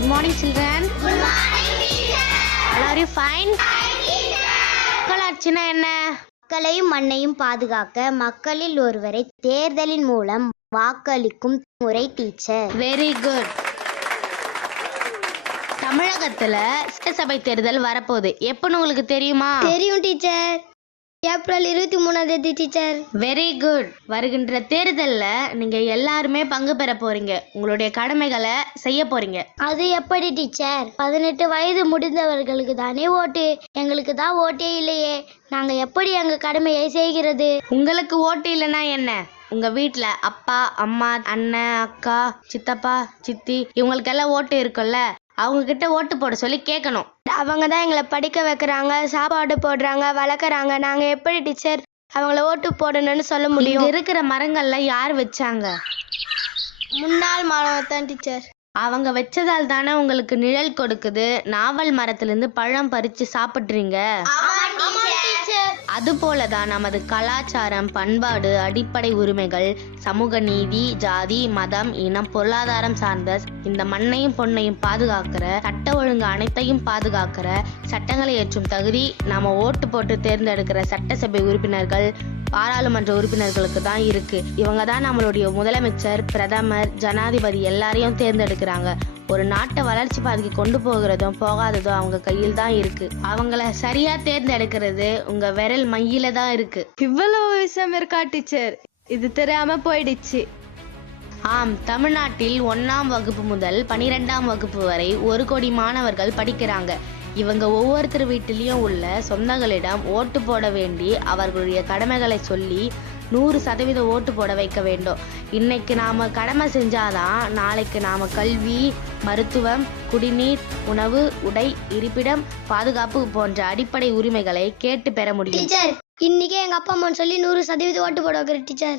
Good morning, children. Good morning, teacher. Are you fine? Fine, teacher. மக்களாட்சினா என்ன? மக்களையும் மண்ணையும் பாதுகாக்க மக்களில் ஒருவரை தேர்தலின் மூலம் வாக்களிக்கும் முறை டீச்சர். Very good. தமிழகத்துல சட்டசபை தேர்தல் வரப்போகுது. எப்பன்னு உங்களுக்கு தெரியுமா? தெரியும் teacher. April 23 teacher. Very good. வருகின்ற தேர்தல்ல நீங்க எல்லாருமே பங்கு பெற போறீங்க. உங்களுடைய கடமைகளை செய்ய போறீங்க. அது எப்படி டீச்சர்? 18 வயது முடிந்தவர்களுக்கு தானே ஓட்டு. எங்களுக்கு தான் ஓட்டே இல்லையே. நாங்க எப்படி எங்க கடமையை செய்கிறது? உங்களுக்கு ஓட்டு இல்லைன்னா என்ன? உங்க வீட்டுல அப்பா, அம்மா, அண்ணன், அக்கா, சித்தப்பா, சித்தி இவங்களுக்கெல்லாம் ஓட்டு இருக்குல்ல, அவங்க கிட்ட ஓட்டு போட சொல்லி கேட்கணும். அவங்க தான் எங்களை படிக்க வைக்கிறாங்க, சாப்பாடு போடுறாங்க, வளர்க்குறாங்க. நாங்க எப்படி டீச்சர் அவங்கள ஓட்டு போடணும்னு சொல்ல முடியும்? இங்க இருக்கிற மரங்கள்ல யார் வச்சாங்க? முன்னாள் மாணவர் தான் டீச்சர். அவங்க வச்சதால் தானே உங்களுக்கு நிழல் கொடுக்குது. நாவல் மரத்திலிருந்து பழம் பறிச்சு சாப்பிட்றீங்க. அது போலதான் நமது கலாச்சாரம், பண்பாடு, அடிப்படை உரிமைகள், சமூக நீதி, ஜாதி, மதம், இனம், பொருளாதாரம் சார்ந்த இந்த மண்ணையும் பொண்ணையும் பாதுகாக்கிற, சட்ட ஒழுங்கு அனைத்தையும் பாதுகாக்கிற சட்டங்களை ஏற்றும் தகுதி நாம ஓட்டு போட்டு தேர்ந்தெடுக்கிற சட்டசபை உறுப்பினர்கள், பாராளுமன்ற உறுப்பினர்களுக்கு தான் இருக்கு. இவங்க தான் நம்மளுடைய முதலமைச்சர், பிரதமர், ஜனாதிபதி எல்லாரையும் தேர்ந்தெடுக்கிறாங்க. ஒரு நாட்டை வளர்ச்சி பாதைக்கு கொண்டு போகிறதும் போகாததும் அவங்க கையில் தான் இருக்கு. அவங்கள சரியா தேர்ந்தெடுக்கிறது உங்க விரல் மையில தான் இருக்கு. இவ்வளவு விஷயம் இருக்கா டீச்சர்? இது தெரியாம போயிடுச்சு. ஆம், தமிழ்நாட்டில் 1ஆம் வகுப்பு முதல் 12ஆம் வகுப்பு வரை 1 கோடி மாணவர்கள் படிக்கிறாங்க. இவங்க ஒவ்வொருத்தர் வீட்டிலையும் உள்ள சொந்தங்களிடம் ஓட்டு போட வேண்டி அவர்களுடைய கடமைகளை சொல்லி 100% ஓட்டு போட வைக்க வேண்டும். இன்னைக்கு நாம கடமை செஞ்சாதான் நாளைக்கு நாம கல்வி, மருத்துவம், குடிநீர், உணவு, உடை, இருப்பிடம், பாதுகாப்பு போன்ற அடிப்படை உரிமைகளை கேட்டு பெற முடியும். டீச்சர், இன்னைக்கே எங்க அப்பா அம்மா சொல்லி 100% ஓட்டு போட வைக்கிறேன் டீச்சர்.